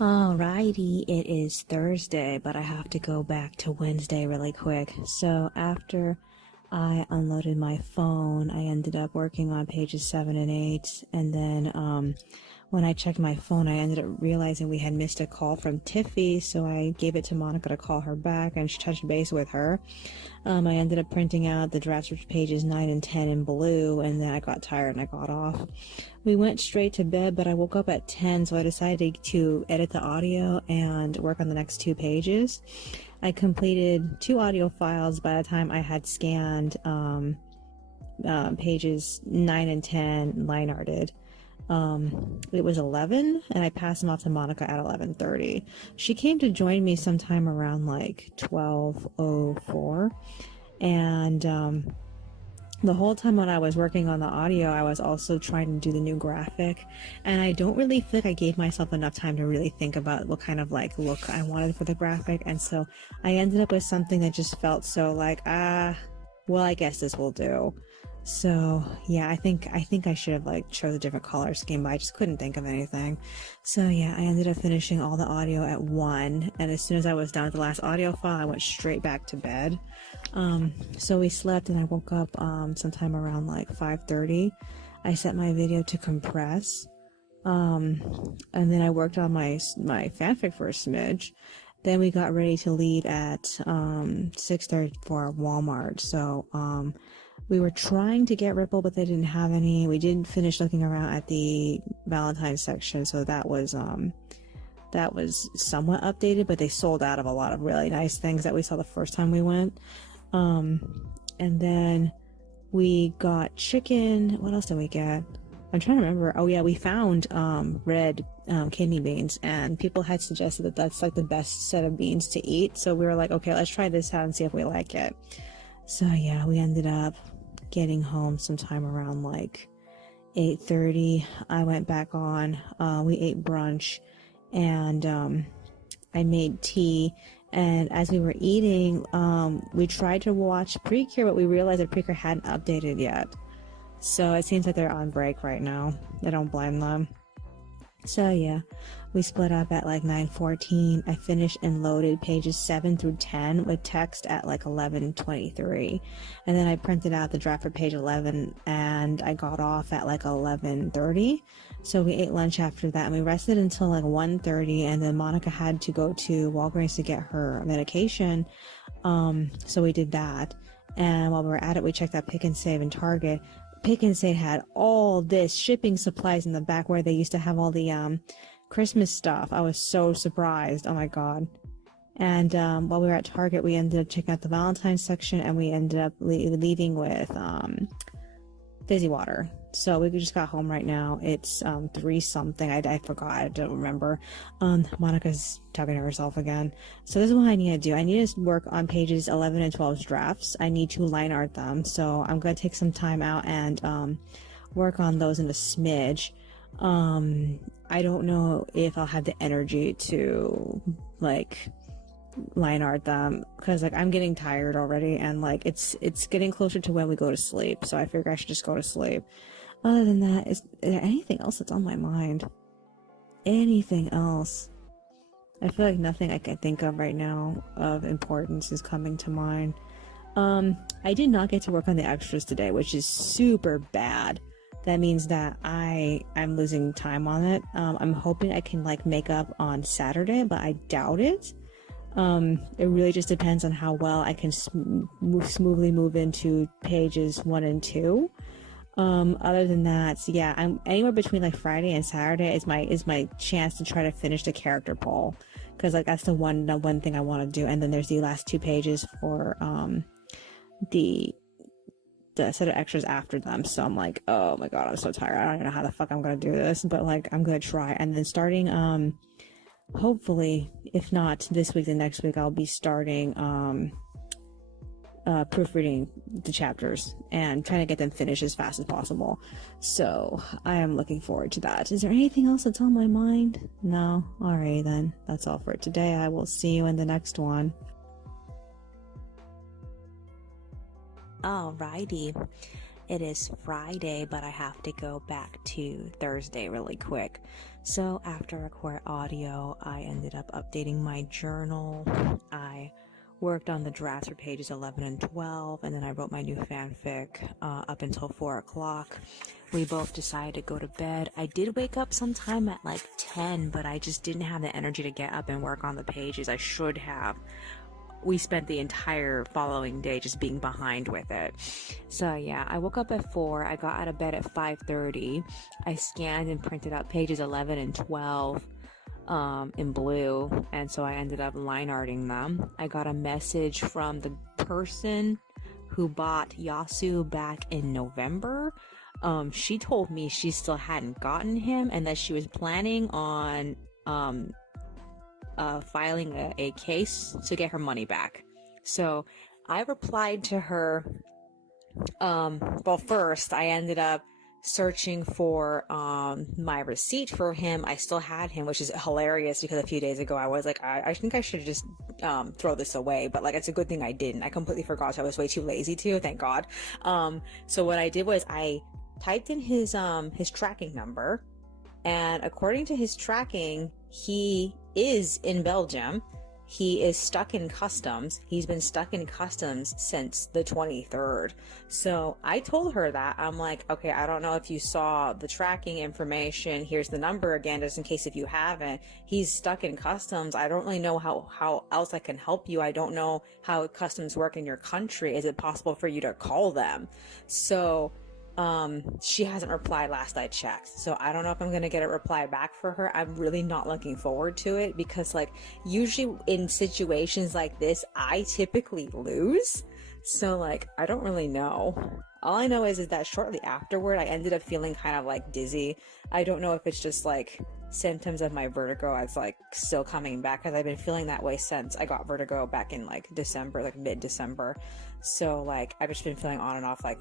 Alrighty, it is Thursday, but I have to go back to Wednesday really quick. So after I unloaded my phone, I ended up working on pages 7 and 8, and then when I checked my phone, I ended up realizing we had missed a call from Tiffy, so I gave it to Monica to call her back, and she touched base with her. I ended up printing out the drafts for pages 9 and 10 in blue, and then I got tired and I got off. We went straight to bed, but I woke up at 10, so I decided to edit the audio and work on the next 2 pages. I completed 2 audio files by the time I had scanned pages 9 and 10 line arted. It was 11, and I passed them off to Monica at 11:30. She came to join me sometime around like 12:04, and the whole time when I was working on the audio, I was also trying to do the new graphic, and I don't really feel like I gave myself enough time to really think about what kind of like look I wanted for the graphic, and so I ended up with something that just felt so like, well, I guess this will do. So yeah, I think I should have like chose a different color scheme, but I just couldn't think of anything. So yeah, I ended up finishing all the audio at 1, and as soon as I was done with the last audio file, I went straight back to bed. So we slept, and I woke up sometime around like 5:30. I set my video to compress, and then I worked on my fanfic for a smidge. Then we got ready to leave at 6:30 for Walmart. So we were trying to get Ripple, but they didn't have any. We did finish looking around at the Valentine's section, so that was somewhat updated, but they sold out of a lot of really nice things that we saw the first time we went. And then we got chicken. What else did we get? I'm trying to remember. Oh yeah, we found red kidney beans, and people had suggested that that's like the best set of beans to eat. So we were like, okay, let's try this out and see if we like it. So yeah, we ended up getting home sometime around like 8:30. I went back on. We ate brunch, and I made tea. And as we were eating, we tried to watch Precure, but we realized that Precure hadn't updated yet. So it seems like they're on break right now. I don't blame them. So yeah, we split up at like 9:14. I finished and loaded pages 7 through 10 with text at like 11:23. And then I printed out the draft for page 11, and I got off at like 11:30. So we ate lunch after that, and we rested until like 1:30, and then Monica had to go to Walgreens to get her medication. So we did that. And while we were at it, we checked out Pick and Save and Target. Pick and Save had all this shipping supplies in the back where they used to have all the Christmas stuff. I was so surprised. Oh my god. And while we were at Target, we ended up checking out the Valentine's section, and we ended up leaving with fizzy water. So we just got home right now. It's 3 something. I forgot. I don't remember. Monica's talking to herself again. So this is what I need to do. I need to work on pages 11 and 12's drafts. I need to line art them. So I'm going to take some time out and work on those in a smidge. I don't know if I'll have the energy to like line art them, because like I'm getting tired already, and like it's getting closer to when we go to sleep, so I figure I should just go to sleep. Other than that, is there anything else that's on my mind? Anything else? I feel like nothing I can think of right now of importance is coming to mind. I did not get to work on the extras today, which is super bad. That means that I'm losing time on it. I'm hoping I can like make up on Saturday, but I doubt it. It really just depends on how well I can smoothly move into pages 1 and 2. Other than that, yeah, I'm anywhere between like Friday and Saturday is my chance to try to finish the character poll, because like that's the one thing I want to do. And then there's the last 2 pages for the set of extras after them. So I'm like, oh my god, I'm so tired. I don't even know how the fuck I'm gonna do this, but like I'm gonna try. And then starting hopefully, if not this week, then next week, I'll be starting proofreading the chapters and trying to get them finished as fast as possible. So I am looking forward to that. Is there anything else that's on my mind? No? Alright then. That's all for today. I will see you in the next one. Alrighty. it is Friday, but I have to go back to Thursday really quick. So after I record audio, I ended up updating my journal. I worked on the drafts for pages 11 and 12, and then I wrote my new fanfic up until 4 o'clock. We both decided to go to bed. I did wake up sometime at like 10, but I just didn't have the energy to get up and work on the pages. I should have. We spent the entire following day just being behind with it. So yeah, I woke up at 4. I got out of bed at 5:30. I scanned and printed out pages 11 and 12 in blue, and so I ended up line arting them. I got a message from the person who bought Yasu back in November. She told me she still hadn't gotten him and that she was planning on filing a case to get her money back. So I replied to her. Well, first I ended up searching for my receipt for him. I still had him, which is hilarious because a few days ago I was like, I think I should just throw this away, but like it's a good thing I didn't. I completely forgot, so I was way too lazy to, thank God. So what I did was I typed in his tracking number, and according to his tracking, he is in Belgium. He is stuck in customs. He's been stuck in customs since the 23rd. So I told her that. I'm like, okay, I don't know if you saw the tracking information. Here's the number again, just in case if you haven't. He's stuck in customs. I don't really know how else I can help you. I don't know how customs work in your country. Is it possible for you to call them? So she hasn't replied last I checked, so I don't know if I'm gonna get a reply back for her. I'm really not looking forward to it because like usually in situations like this I typically lose, so like I don't really know. All I know is that shortly afterward I ended up feeling kind of like dizzy. I don't know if it's just like symptoms of my vertigo. It's like still coming back because I've been feeling that way since I got vertigo back in like December, like mid-December. So like I've just been feeling on and off like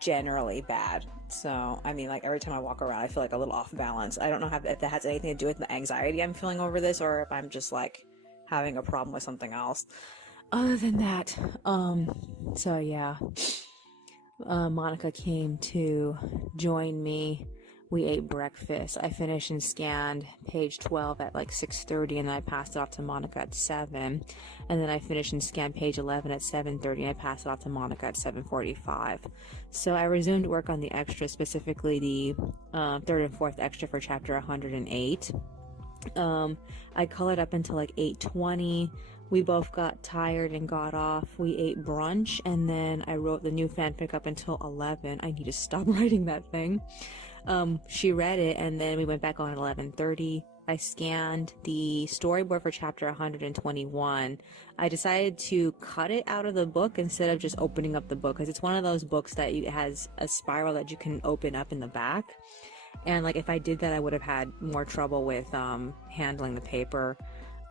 generally bad. So I mean, like every time I walk around I feel like a little off balance. I don't know if that has anything to do with the anxiety I'm feeling over this or if I'm just like having a problem with something else. Other than that, so yeah, Monica came to join me. We ate breakfast. I finished and scanned page 12 at like 6:30, and then I passed it off to Monica at 7. And then I finished and scanned page 11 at 7:30, and I passed it off to Monica at 7:45. So I resumed work on the extra, specifically the third and fourth extra for chapter 108. I colored up until like 8:20. We both got tired and got off. We ate brunch, and then I wrote the new fanfic up until 11. I need to stop writing that thing. She read it, and then we went back on at 11:30. I scanned the storyboard for chapter 121. I decided to cut it out of the book instead of just opening up the book, because it's one of those books that has a spiral that you can open up in the back. And like if I did that, I would have had more trouble with handling the paper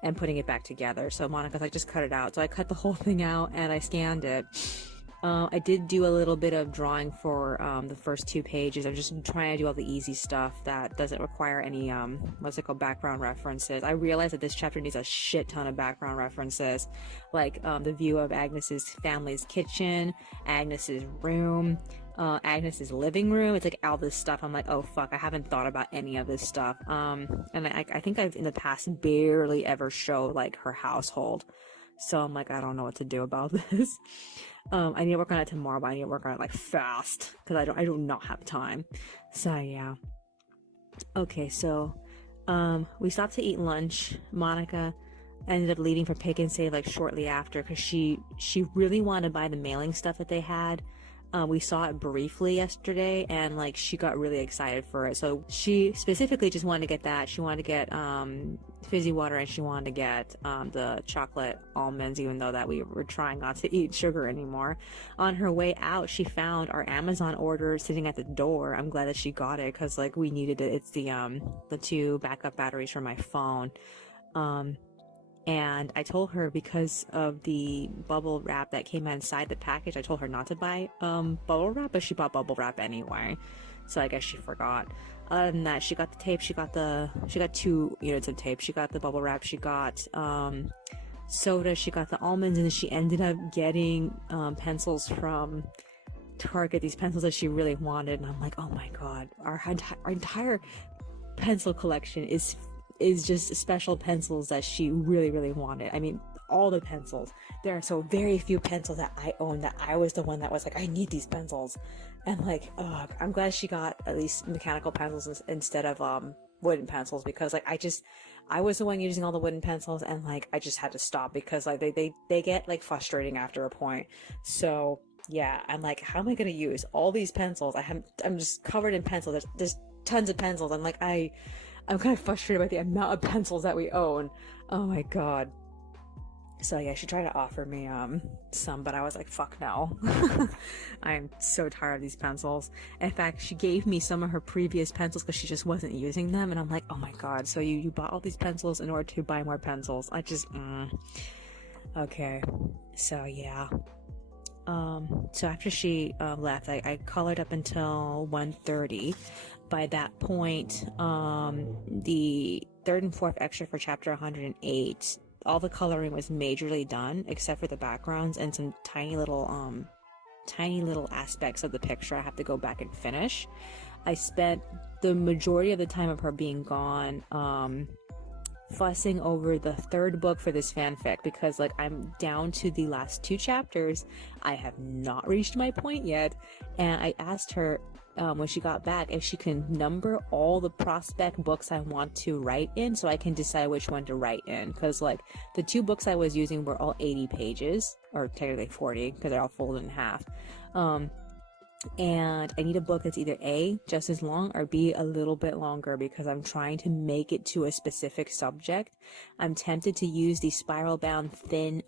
and putting it back together. So Monica's like, just cut it out. So I cut the whole thing out and I scanned it. I did do a little bit of drawing for the first 2 pages. I'm just trying to do all the easy stuff that doesn't require any what's it called, background references. I realized that this chapter needs a shit ton of background references, like the view of Agnes's family's kitchen, Agnes's room, Agnes's living room. It's like all this stuff. I'm like, oh fuck, I haven't thought about any of this stuff. And I think I've in the past barely ever showed like her household. So I'm like, I don't know what to do about this. I need to work on it tomorrow, but I need to work on it like fast because I do not have time. So yeah. Okay, so we stopped to eat lunch. Monica ended up leaving for Pick and Save like shortly after because she really wanted to buy the mailing stuff that they had. We saw it briefly yesterday, and like she got really excited for it. So she specifically just wanted to get that. She wanted to get fizzy water, and she wanted to get the chocolate almonds, even though that we were trying not to eat sugar anymore. On her way out, she found our Amazon order sitting at the door. I'm glad that she got it because like we needed it. It's the 2 backup batteries for my phone. And I told her, because of the bubble wrap that came inside the package, I told her not to buy bubble wrap, but she bought bubble wrap anyway. So I guess she forgot. Other than that, she got the tape. She got 2 units of tape. She got the bubble wrap. She got soda. She got the almonds, and then she ended up getting pencils from Target these pencils that she really wanted, and I'm like, oh my god, our entire pencil collection is just special pencils that she really wanted. I mean, all the pencils. There are so very few pencils that I own that I was the one that was like, I need these pencils. And like, oh, I'm glad she got at least mechanical pencils instead of wooden pencils, because like I was the one using all the wooden pencils, and like I just had to stop because like they get like frustrating after a point. So yeah, I'm like, how am I gonna use all these pencils? I'm just covered in pencils. There's tons of pencils. I'm like, I'm kind of frustrated by the amount of pencils that we own. Oh my god. So yeah, she tried to offer me some, but I was like, fuck no. I'm so tired of these pencils. In fact, she gave me some of her previous pencils because she just wasn't using them, and I'm like, oh my god, so you bought all these pencils in order to buy more pencils. I just okay. So yeah. So after she left, I colored up until 1:30. By that point, the third and fourth extra for chapter 108, all the coloring was majorly done except for the backgrounds and some tiny little aspects of the picture I have to go back and finish. I spent the majority of the time of her being gone fussing over the third book for this fanfic, because like I'm down to the last 2 chapters. I have not reached my point yet, and I asked her when she got back if she can number all the prospect books I want to write in so I can decide which one to write in, because like the 2 books I was using were all 80 pages, or technically 40 because they're all folded in half. And I need a book that's either A, just as long, or B, a little bit longer, because I'm trying to make it to a specific subject. I'm tempted to use the spiral bound thin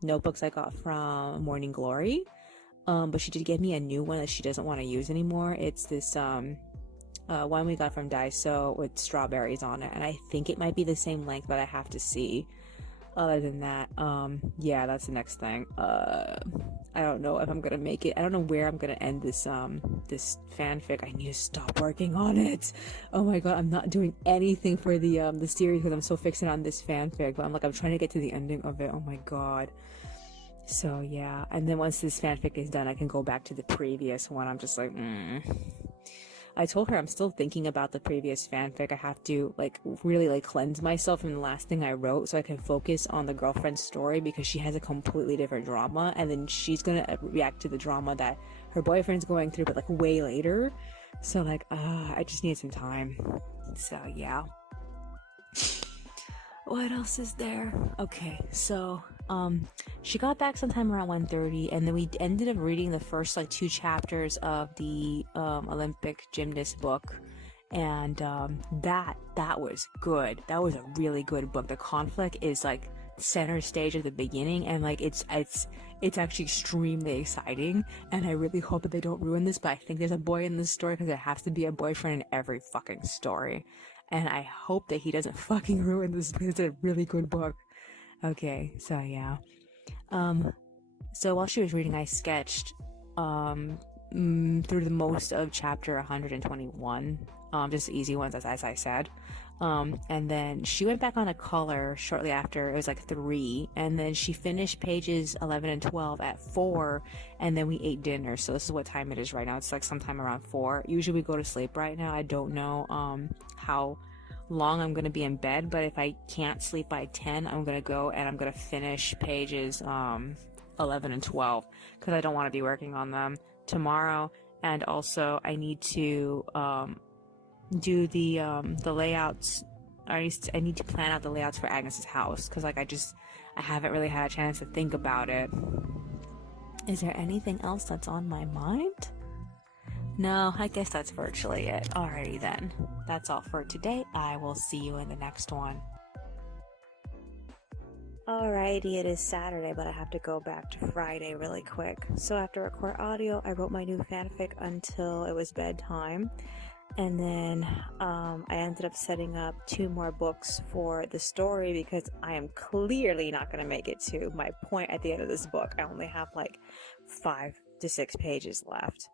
notebooks I got from Morning Glory, but she did give me a new one that she doesn't want to use anymore. It's this one we got from Daiso with strawberries on it, and I think it might be the same length, but I have to see. Other than that, yeah, that's the next thing. I don't know if I'm gonna make it. I don't know where I'm gonna end this this fanfic. I need to stop working on it. Oh my god, I'm not doing anything for the series because I'm so fixated on this fanfic. But I'm trying to get to the ending of it. Oh my god. So yeah, and then once this fanfic is done, I can go back to the previous one. I'm just like, I told her I'm still thinking about the previous fanfic. I have to like really like cleanse myself from the last thing I wrote so I can focus on the girlfriend's story, because she has a completely different drama, and then she's gonna react to the drama that her boyfriend's going through, but like way later. So like I just need some time. So yeah. What else is there? Okay, so she got back sometime around 1:30, and then we ended up reading the first like 2 chapters of the Olympic gymnast book, and that was good. That was a really good book. The conflict is like center stage at the beginning, and like it's actually extremely exciting, and I really hope that they don't ruin this, but I think there's a boy in this story because there has to be a boyfriend in every fucking story. And I hope that he doesn't fucking ruin this, because it's a really good book. Okay, so yeah. So while she was reading, I sketched through the most of chapter 121. Just easy ones, as I said. And then she went back on a color shortly after. It was like 3, and then she finished pages 11 and 12 at 4, and then we ate dinner. So this is what time it is right now. It's like sometime around 4. Usually we go to sleep right now. I don't know how long I'm gonna be in bed, but if I can't sleep by 10, I'm gonna go and I'm gonna finish pages 11 and 12, because I don't want to be working on them tomorrow. And also I need to do the layouts. I need to plan out the layouts for Agnes's house, because like I haven't really had a chance to think about it. Is there anything else that's on my mind? No, I guess that's virtually it. Alrighty then. That's all for today. I will see you in the next one. Alrighty, it is Saturday, but I have to go back to Friday really quick. So after record audio, I wrote my new fanfic until it was bedtime. And then I ended up setting up 2 more books for the story, because I am clearly not going to make it to my point at the end of this book. I only have like 5 to 6 pages left.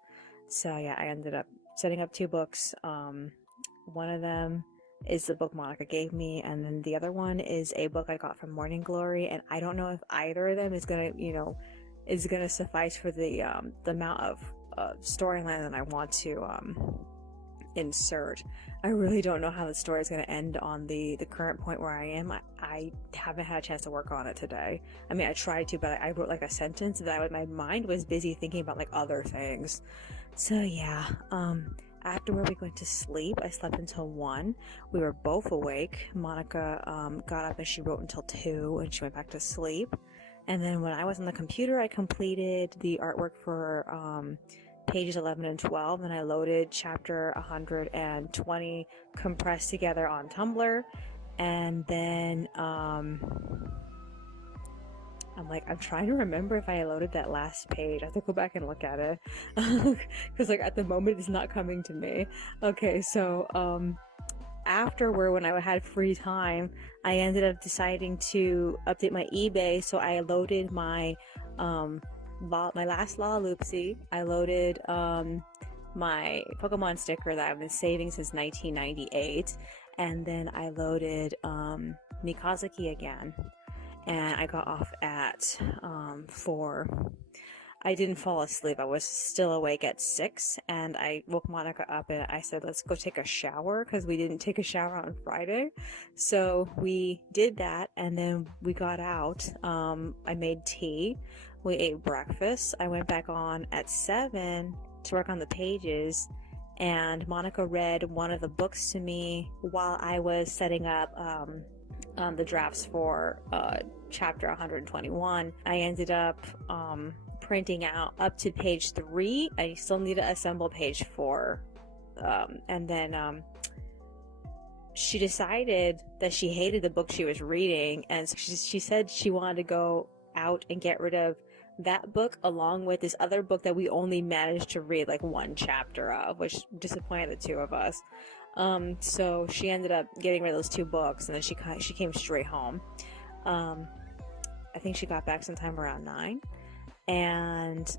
So yeah, I ended up setting up 2 books. One of them is the book Monica gave me, and then the other one is a book I got from Morning Glory, and I don't know if either of them is gonna suffice for the amount of storyline that I want to insert. I really don't know how the story is going to end on the current point where I am. I haven't had a chance to work on it today. I mean, I tried to, but I wrote like a sentence that my mind was busy thinking about like other things. So yeah, afterward we went to sleep. I slept until 1. We were both awake. Monica got up and she wrote until 2 and she went back to sleep. And then when I was on the computer, I completed the artwork for pages 11 and 12, and I loaded chapter 120 compressed together on Tumblr. And then I'm trying to remember if I loaded that last page. I have to go back and look at it because like at the moment it's not coming to me. Okay, so afterward, when I had free time, I ended up deciding to update my eBay, so I loaded my last Lalaloopsy. I loaded my Pokemon sticker that I've been saving since 1998, and then I loaded Mikazuki again, and I got off at 4. I didn't fall asleep. I was still awake at 6, and I woke Monica up and I said, let's go take a shower, because we didn't take a shower on Friday. So we did that, and then we got out. I made tea. We ate breakfast. I went back on at 7 to work on the pages, and Monica read one of the books to me while I was setting up the drafts for chapter 121. I ended up printing out up to page 3. I still need to assemble page 4. And then she decided that she hated the book she was reading, and so she said she wanted to go out and get rid of that book along with this other book that we only managed to read like 1 chapter of, which disappointed the 2 of us. So she ended up getting rid of those 2 books, and then she came straight home. I think she got back sometime around 9, and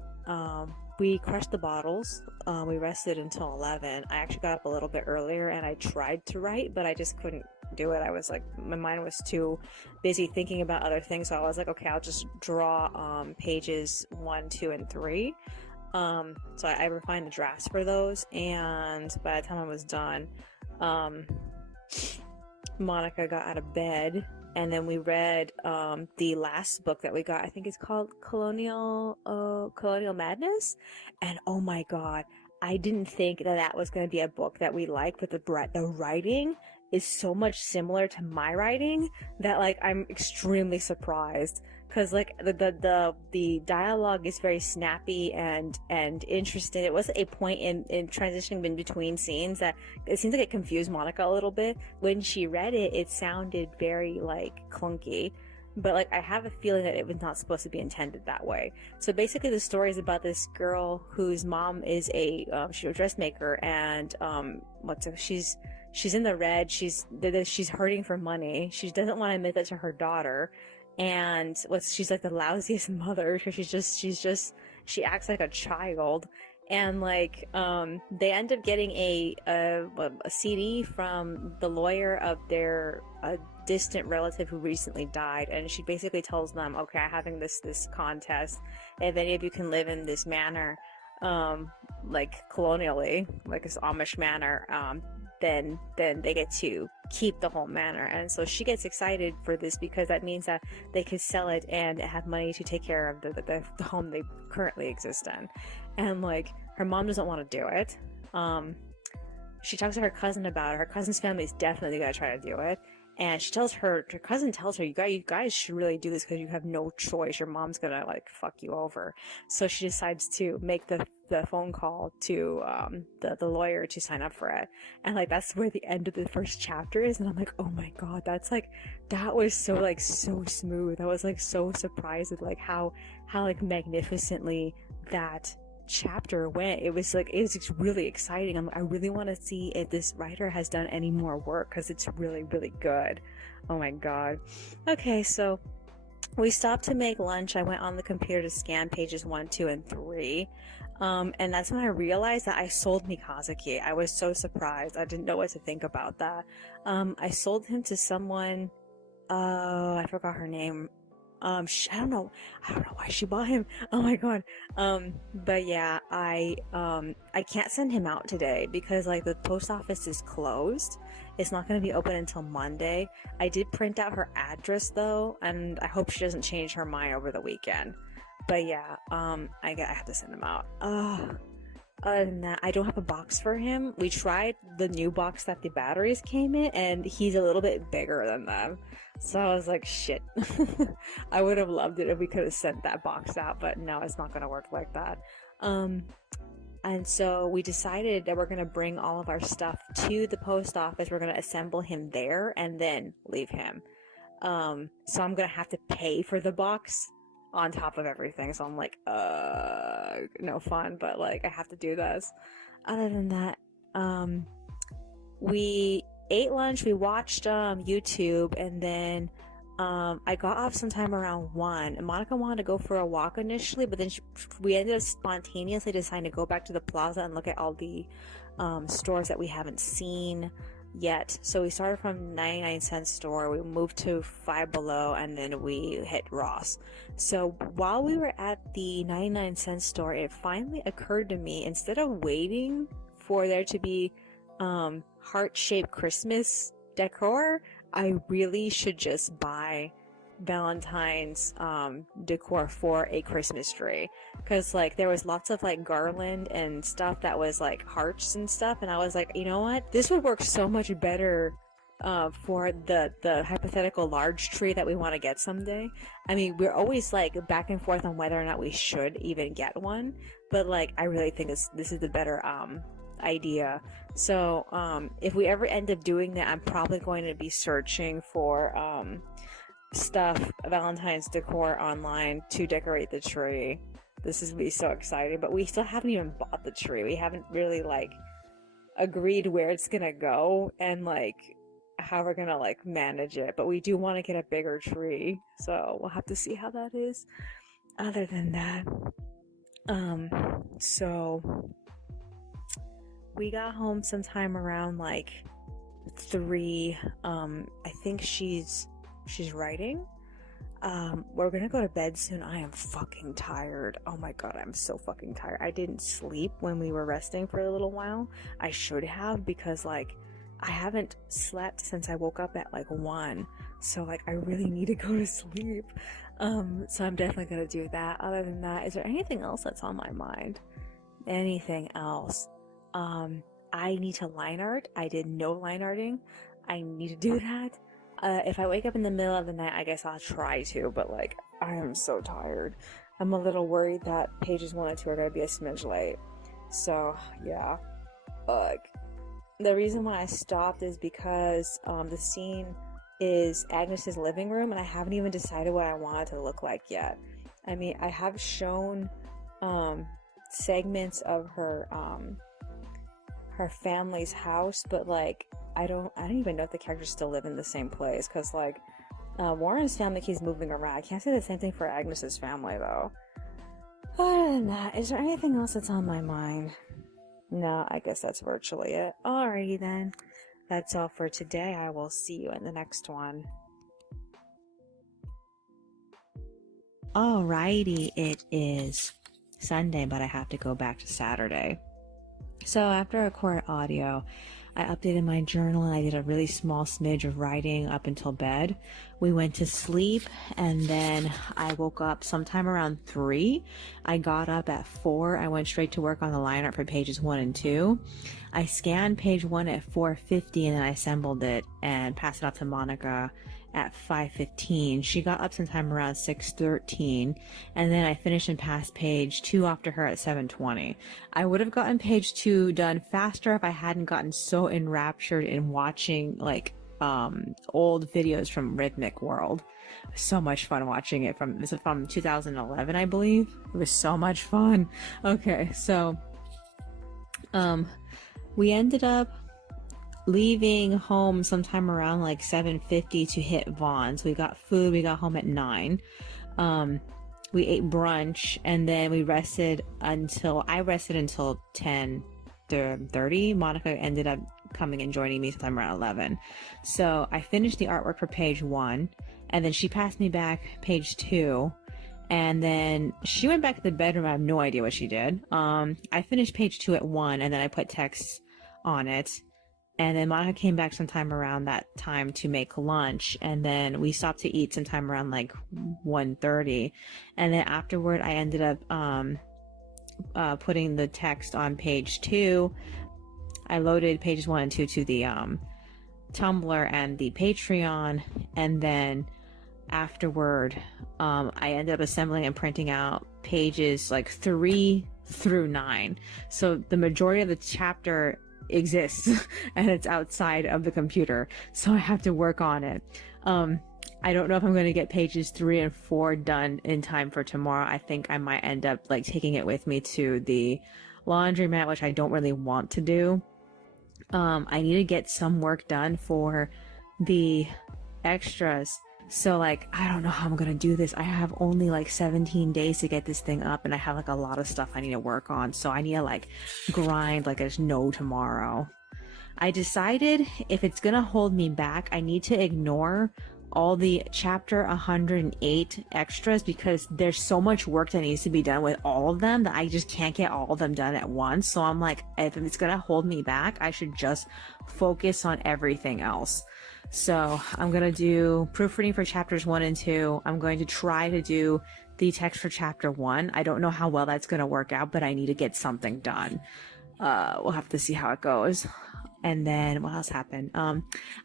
we crushed the bottles. We rested until 11. I actually got up a little bit earlier and I tried to write, but I just couldn't do it. I was like, my mind was too busy thinking about other things, so I was like, okay, I'll just draw pages 1, 2, and 3. So I refined the drafts for those, and by the time I was done, Monica got out of bed, and then we read the last book that we got. I think it's called Colonial Madness, and oh my god, I didn't think that was going to be a book that we like, but the writing is so much similar to my writing that like I'm extremely surprised, because like the dialogue is very snappy and interesting. It was a point in transitioning in between scenes that it seems like it confused Monica a little bit. When she read it, it sounded very like clunky, but like I have a feeling that it was not supposed to be intended that way. So basically the story is about this girl whose mom is she's a dressmaker, and she's in the red. She's hurting for money. She doesn't want to admit that to her daughter, and she's like the lousiest mother, because she acts like a child. And like they end up getting a CD from the lawyer of their distant relative who recently died, and she basically tells them, okay, I'm having this contest. If any of you can live in this manor, like colonially, like this Amish manor, then they get to keep the whole manor. And so she gets excited for this, because that means that they could sell it and have money to take care of the home they currently exist in. And like her mom doesn't want to do it. She talks to her cousin about it. Her cousin's family is definitely gonna try to do it. And her cousin tells her, you guys should really do this, because you have no choice. Your mom's gonna like fuck you over. So she decides to make the phone call to the lawyer to sign up for it. And like that's where the end of the first chapter is. And I'm like, oh my god, that was so smooth. I was like so surprised at like how like magnificently that chapter went. It was really exciting. I really want to see if this writer has done any more work, because it's really, really good. Oh my god. Okay, so we stopped to make lunch. I went on the computer to scan pages 1, 2, and 3. And that's when I realized that I sold Mikazuki. I was so surprised. I didn't know what to think about that. I sold him to someone, I forgot her name. I don't know why she bought him. Oh my god. But yeah, I can't send him out today because like the post office is closed. It's not going to be open until Monday. I did print out her address though, and I hope she doesn't change her mind over the weekend. But yeah, I have to send him out. Other than that, I don't have a box for him. We tried the new box that the batteries came in, and he's a little bit bigger than them. So I was like, shit. I would have loved it if we could have sent that box out, but no, it's not going to work like that. And so we decided that we're going to bring all of our stuff to the post office. We're going to assemble him there and then leave him. So I'm going to have to pay for the box on top of everything. So I'm like, no fun, but like I have to do this. Other than that, we ate lunch, we watched YouTube, and then I got off sometime around 1. And Monica wanted to go for a walk initially, but then we ended up spontaneously deciding to go back to the plaza and look at all the stores that we haven't seen yet. So we started from 99-cent store, we moved to Five Below, and then we hit Ross. So while we were at the 99-cent store, it finally occurred to me, instead of waiting for there to be heart-shaped Christmas decor, I really should just buy Valentine's decor for a Christmas tree, because like there was lots of like garland and stuff that was like hearts and stuff, and I was like, you know what, this would work so much better for the hypothetical large tree that we want to get someday. I mean, we're always like back and forth on whether or not we should even get one, but like I really think this is the better idea. So if we ever end up doing that, I'm probably going to be searching for stuff, Valentine's decor online to decorate the tree. This is be so exciting, but we still haven't even bought the tree. We haven't really like agreed where it's gonna go and like how we're gonna like manage it, but we do want to get a bigger tree, so we'll have to see how that is. Other than that, so we got home sometime around like 3. I think she's writing. We're gonna go to bed soon. I am fucking tired. Oh my god, I'm so fucking tired. I didn't sleep when we were resting for a little while. I should have, because like I haven't slept since I woke up at like 1. So like I really need to go to sleep. So I'm definitely gonna do that. Other than that, is there anything else that's on my mind? Anything else? I need to line art. I did no line arting. I need to do that. If I wake up in the middle of the night, I guess I'll try to, but like, I am so tired. I'm a little worried that pages 1 and 2 are going to be a smidge late. So, yeah. The reason why I stopped is because, the scene is Agnes's living room, and I haven't even decided what I want it to look like yet. I mean, I have shown, segments of her family's house, but like I don't even know if the characters still live in the same place, because like Warren's family keeps moving around. I can't say the same thing for Agnes's family though. Other than that, is there anything else that's on my mind? No, I guess that's virtually it. Alrighty then, that's all for today. I will see you in the next one. Alrighty, it is Sunday, but I have to go back to Saturday. So after I recorded audio, I updated my journal and I did a really small smidge of writing up until bed. We went to sleep, and then I woke up sometime around 3. I got up at 4. I went straight to work on the line art for pages 1 and 2. I scanned page 1 at 4:50 and then I assembled it and passed it out to Monica at 5:15. She got up sometime around 6:13, and then I finished and passed page 2 off to her at 7:20. I would have gotten page 2 done faster if I hadn't gotten so enraptured in watching like old videos from Rhythmic World. So much fun watching it. This is from 2011, I believe. It was so much fun. Okay, so we ended up leaving home sometime around like 7:50 to hit Vaughn's. We got food. We got home at 9. We ate brunch, and then we rested until 10:30. Monica ended up coming and joining me sometime around 11. So I finished the artwork for page 1, and then she passed me back page 2, and then she went back to the bedroom. I have no idea what she did. I finished page 2 at 1, and then I put text on it. And then Monica came back sometime around that time to make lunch, and then we stopped to eat sometime around like 1:30. And then afterward, I ended up putting the text on page 2. I loaded pages 1 and 2 to the Tumblr and the Patreon, and then afterward, I ended up assembling and printing out pages like 3 through 9. So the majority of the chapter exists and it's outside of the computer, so I have to work on it. I don't know if I'm going to get pages 3 and 4 done in time for tomorrow. I think I might end up like taking it with me to the laundromat, which I don't really want to do. I need to get some work done for the extras. So like, I don't know how I'm gonna do this. I have only like 17 days to get this thing up, and I have like a lot of stuff I need to work on. So I need to like grind like there's no tomorrow. I decided if it's gonna hold me back, I need to ignore all the chapter 108 extras, because there's so much work that needs to be done with all of them that I just can't get all of them done at once. So I'm like, if it's gonna hold me back, I should just focus on everything else. So I'm going to do proofreading for chapters 1 and 2. I'm going to try to do the text for chapter 1. I don't know how well that's going to work out, but I need to get something done. We'll have to see how it goes. And then what else happened?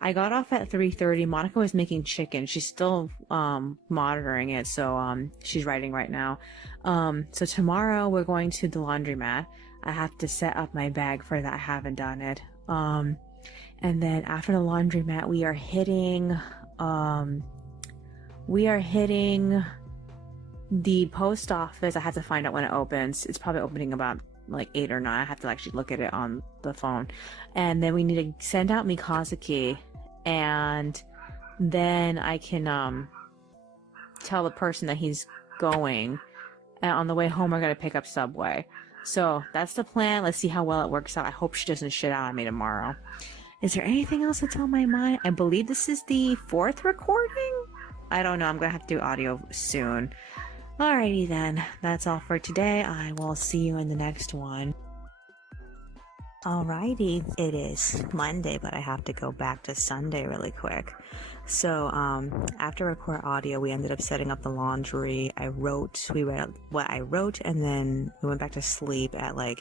I got off at 3:30. Monica was making chicken. She's still monitoring it, so she's writing right now. So tomorrow we're going to the laundromat. I have to set up my bag for that. I haven't done it. And then after the laundromat, we are hitting the post office. I have to find out when it opens. It's probably opening about like 8 or 9. I have to actually look at it on the phone. And then we need to send out Mikazuki, and then I can tell the person that he's going. And on the way home, we're gonna pick up Subway. So that's the plan. Let's see how well it works out. I hope she doesn't shit out on me tomorrow. Is there anything else that's on my mind? I believe this is the 4th recording? I don't know. I'm going to have to do audio soon. Alrighty then. That's all for today. I will see you in the next one. Alrighty. It is Monday, but I have to go back to Sunday really quick. So, after record audio, we ended up setting up the laundry. We read what I wrote, and then we went back to sleep at like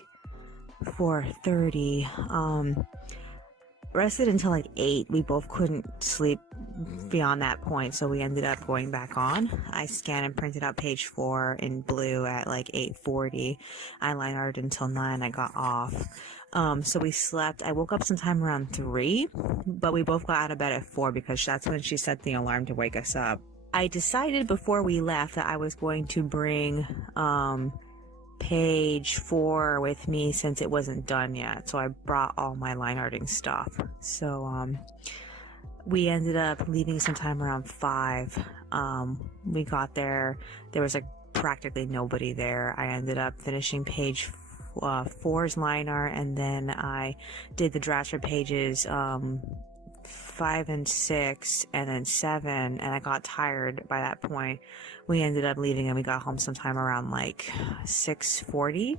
4:30. Rested until like 8. We both couldn't sleep beyond that point, so we ended up going back on. I scanned and printed out page 4 in blue at like 8:40. I line arted until 9. I got off. So we slept. I woke up sometime around 3, but we both got out of bed at 4 because that's when she set the alarm to wake us up. I decided before we left that I was going to bring page 4 with me since it wasn't done yet, so I brought all my line arting stuff. So we ended up leaving sometime around 5. We got there was like practically nobody there. I ended up finishing page 4's line art, and then I did the drafts for pages 5 and 6 and then 7, and I got tired by that point. We ended up leaving and we got home sometime around like 6:40.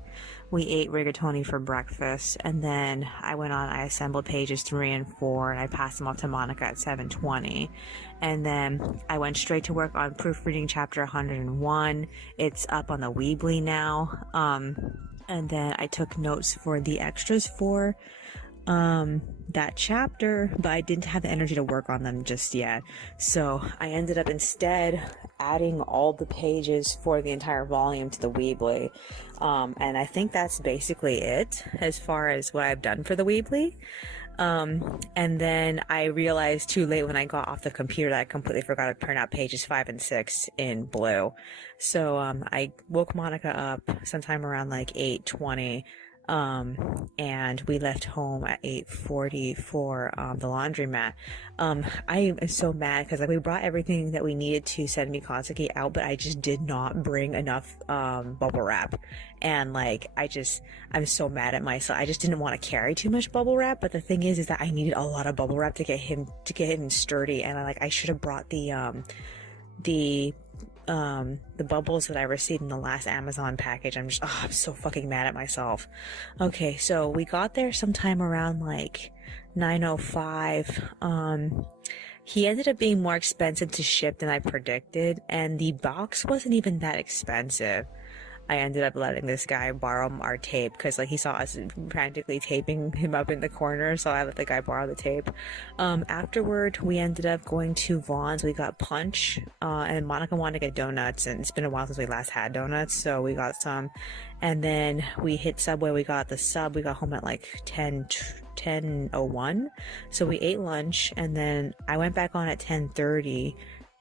We ate rigatoni for breakfast, and then I assembled pages 3 and 4, and I passed them off to Monica at 7:20. And then I went straight to work on proofreading chapter 101. It's up on the Weebly now. And then I took notes for the extras for that chapter, but I didn't have the energy to work on them just yet. So I ended up instead adding all the pages for the entire volume to the Weebly. And I think that's basically it as far as what I've done for the Weebly. And then I realized too late when I got off the computer that I completely forgot to print out pages 5 and 6 in blue. So I woke Monica up sometime around like 8:20. And we left home at 8:40 for the laundromat. I am so mad because like we brought everything that we needed to send Mikazaki out, but I just did not bring enough bubble wrap. And like I'm so mad at myself. I just didn't want to carry too much bubble wrap, but the thing is that I needed a lot of bubble wrap to get him sturdy, and I should have brought the bubbles that I received in the last Amazon package. I'm so fucking mad at myself. Okay, so we got there sometime around like 9:05. He ended up being more expensive to ship than I predicted, and the box wasn't even that expensive. I ended up letting this guy borrow our tape because like he saw us frantically taping him up in the corner, so I let the guy borrow the tape. Afterward, we ended up going to Vaughn's. We got punch, and Monica wanted to get donuts, and it's been a while since we last had donuts, so we got some. And then we hit Subway. We got the sub. We got home at like 10:01, so we ate lunch, and then I went back on at 10:30.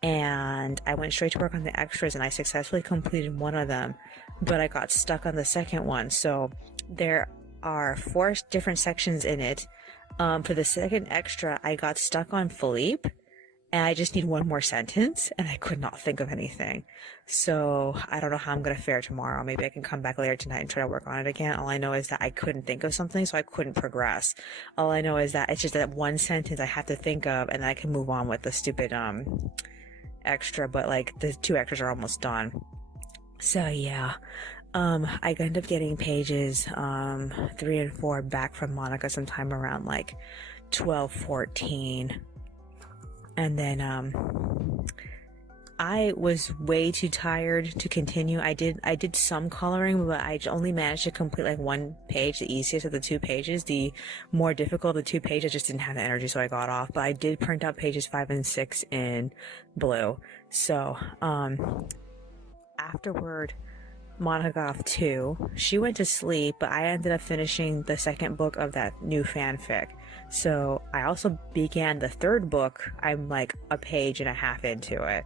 And I went straight to work on the extras, and I successfully completed one of them, but I got stuck on the second one. So there are 4 different sections in it. For the second extra, I got stuck on Philippe, and I just need one more sentence, and I could not think of anything. So I don't know how I'm going to fare tomorrow. Maybe I can come back later tonight and try to work on it again. All I know is that I couldn't think of something, so I couldn't progress. All I know is that it's just that one sentence I have to think of, and then I can move on with the stupid, extra, but like the 2 extras are almost done. So yeah, I ended up getting pages 3 and 4 back from Monica sometime around like 12:14, and then I was way too tired to continue. I did some coloring, but I only managed to complete like 1 page, the easiest of the 2 pages. The more difficult of the 2 pages, just didn't have the energy, so I got off. But I did print out pages 5 and 6 in blue. So, afterward, Monica got off too. She went to sleep, but I ended up finishing the second book of that new fanfic. So I also began the 3rd book. I'm like a page and a half into it.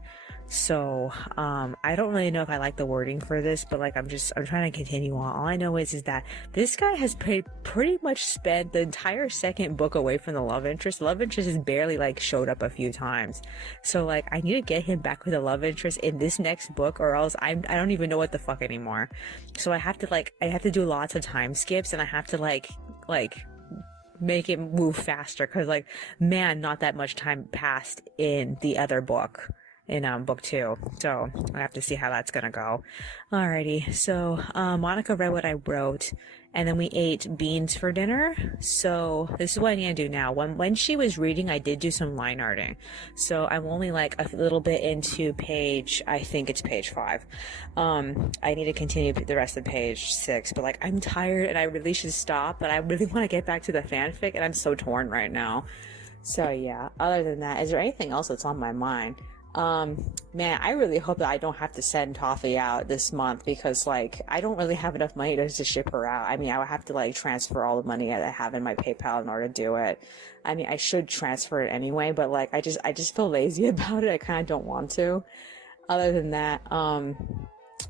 So, I don't really know if I like the wording for this, but like, I'm trying to continue on. All I know is that this guy has pretty much spent the entire second book away from the love interest. The love interest has barely like showed up a few times. So like, I need to get him back with a love interest in this next book, or else I don't even know what the fuck anymore. So I have to do lots of time skips, and I have to like make it move faster. Cause like, man, not that much time passed in the other book. In book 2, so I have to see how that's gonna go. Alrighty, so Monica read what I wrote, and then we ate beans for dinner. So this is what I need to do now. When she was reading, I did do some line arting, so I'm only like a little bit into page, I think it's page 5. I need to continue the rest of page 6, but like, I'm tired and I really should stop, but I really want to get back to the fanfic, and I'm so torn right now. So yeah, other than that, is there anything else that's on my mind? Man, I really hope that I don't have to send Toffee out this month, because like, I don't really have enough money to ship her out. I mean, I would have to like transfer all the money that I have in my PayPal in order to do it. I mean, I should transfer it anyway, but like, I just feel lazy about it. I kind of don't want to. Other than that,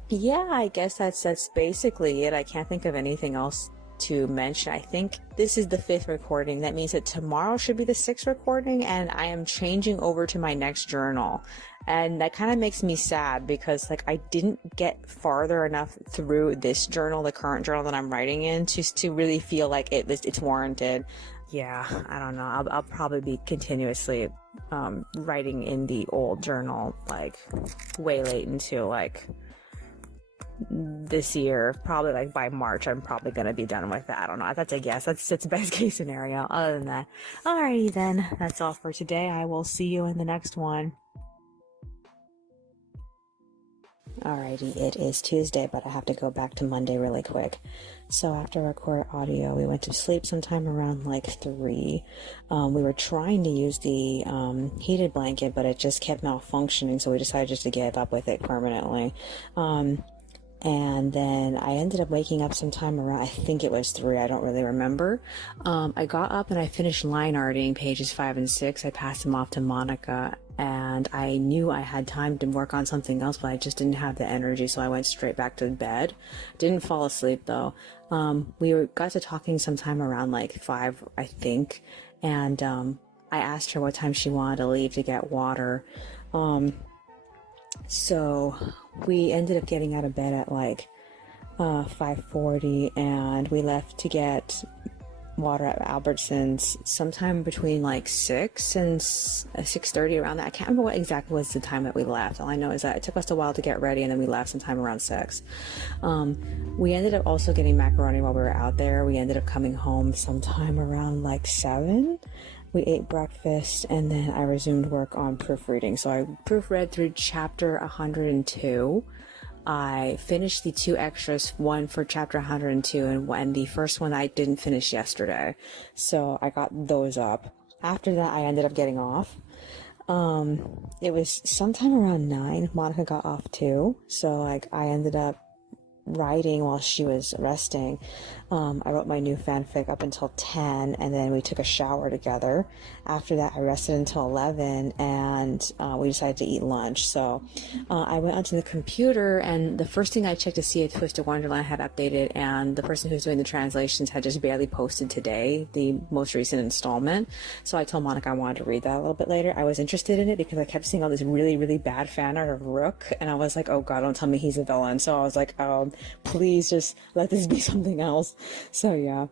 yeah, I guess that's basically it. I can't think of anything else to mention. I think this is the 5th recording. That means that tomorrow should be the 6th recording, and I am changing over to my next journal. And that kind of makes me sad, because like, I didn't get farther enough through this journal, the current journal that I'm writing in, to really feel like it's warranted. Yeah, I don't know. I'll probably be continuously writing in the old journal like way late into like this year. Probably like by March I'm probably gonna be done with that. I don't know, that's a guess. That's best case scenario. Other than that, alrighty then, that's all for today. I will see you in the next one. Alrighty, it is Tuesday, but I have to go back to Monday really quick. So after I record audio, we went to sleep sometime around like 3. We were trying to use the heated blanket, but it just kept malfunctioning, so we decided just to give up with it permanently. And then I ended up waking up sometime around, I think it was 3, I don't really remember. I got up and I finished line arting pages 5 and 6. I passed them off to Monica, and I knew I had time to work on something else, but I just didn't have the energy, so I went straight back to bed. Didn't fall asleep though. Got to talking sometime around like 5, I think, and I asked her what time she wanted to leave to get water. So we ended up getting out of bed at like 5:40, and we left to get water at Albertsons sometime between like 6 and 6:30, around that. I can't remember what exactly was the time that we left. All I know is that it took us a while to get ready, and then we left sometime around 6. We ended up also getting macaroni while we were out there. We ended up coming home sometime around like 7. We ate breakfast, and then I resumed work on proofreading. So I proofread through chapter 102. I finished the 2 extras, one for chapter 102 and the first one I didn't finish yesterday. So I got those up. After that, I ended up getting off. It was sometime around 9. Monica got off too. So like I ended up writing while she was resting. I wrote my new fanfic up until 10, and then we took a shower together. After that, I rested until 11, and we decided to eat lunch. So I went onto the computer, and the first thing I checked to see if Twisted Wonderland had updated, and the person who's doing the translations had just barely posted today the most recent installment. So I told Monica I wanted to read that a little bit later. I was interested in it because I kept seeing all this really, really bad fan art of Rook, and I was like, oh god, don't tell me he's a villain. So I was like, please just let this be something else. So yeah.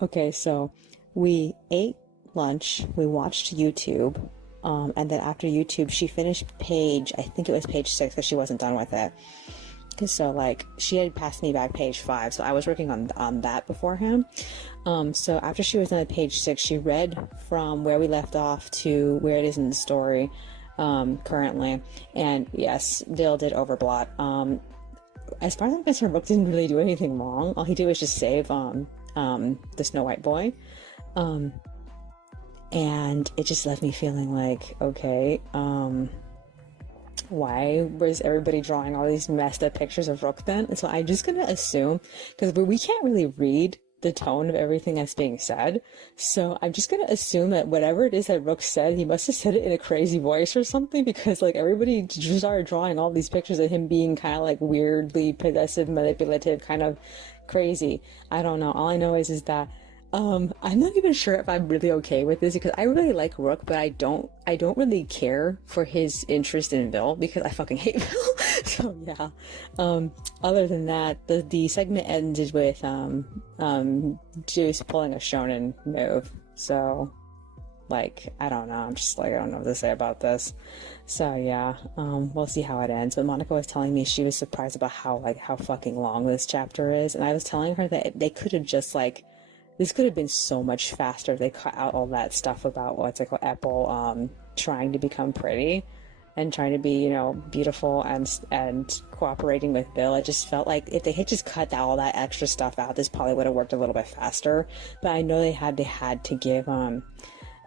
Okay, so we ate lunch, we watched YouTube, and then after YouTube, she finished I think it was page 6, because she wasn't done with it. So like she had passed me back page 5, so I was working on that beforehand. So after she was done at page 6, she read from where we left off to where it is in the story currently. And yes, Dill did overblot. As far as I'm concerned, Rook didn't really do anything wrong. All he did was just save the Snow White boy. And it just left me feeling like, okay, why was everybody drawing all these messed up pictures of Rook then? And so I'm just gonna assume, because we can't really read the tone of everything that's being said, so I'm just gonna assume that whatever it is that Rook said, he must have said it in a crazy voice or something, because like everybody just started drawing all these pictures of him being kind of like weirdly possessive, manipulative, kind of crazy. I don't know. All I know is that I'm not even sure if I'm really okay with this, because I really like Rook, but I don't really care for his interest in Bill, because I fucking hate Bill. So yeah. Other than that, the segment ended with Juice pulling a shonen move. So like, I don't know. I'm just like, I don't know what to say about this. So yeah, we'll see how it ends. But Monica was telling me she was surprised about how fucking long this chapter is, and I was telling her that they could have just like, this could have been so much faster if they cut out all that stuff about Apple trying to become pretty and trying to be, you know, beautiful and cooperating with Bill. It just felt like if they had just cut all that extra stuff out, this probably would have worked a little bit faster. But I know they had to give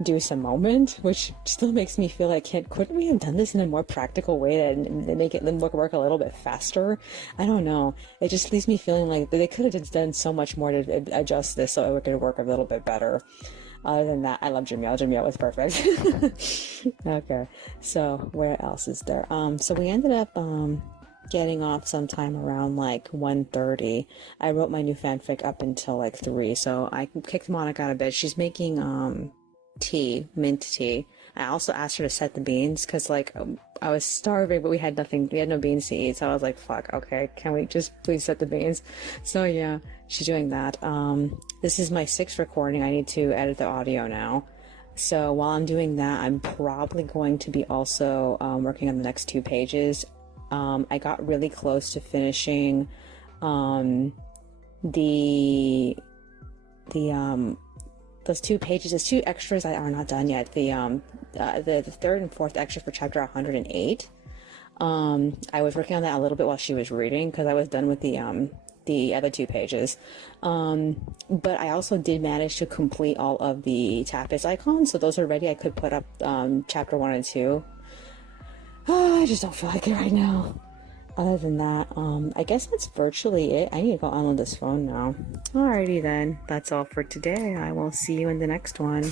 do some moment, which still makes me feel like, couldn't we have done this in a more practical way to make it work a little bit faster? I don't know. It just leaves me feeling like they could have just done so much more to adjust this so it could work a little bit better. Other than that, I love Jamiel. Jamiel was perfect. Okay, so where else is there? So we ended up getting off sometime around like 1:30. I wrote my new fanfic up until like 3, so I kicked Monica out of bed. She's making mint tea. I also asked her to set the beans, because like I was starving, but we had no beans to eat, so I was like, fuck, okay, can we just please set the beans? So yeah, she's doing that. This is my 6th recording. I need to edit the audio now, so while I'm doing that, I'm probably going to be also working on the next 2 pages. I got really close to finishing those 2 pages, those 2 extras that are not done yet. The 3rd and 4th extra for chapter 108. I was working on that a little bit while she was reading, because I was done with the other 2 pages. But I also did manage to complete all of the Tapas icons, so those are ready. I could put up chapter 1 and 2. I just don't feel like it right now. other than that, I guess that's virtually it. I need to go on this phone now. Alrighty then, that's all for today. I will see you in the next one.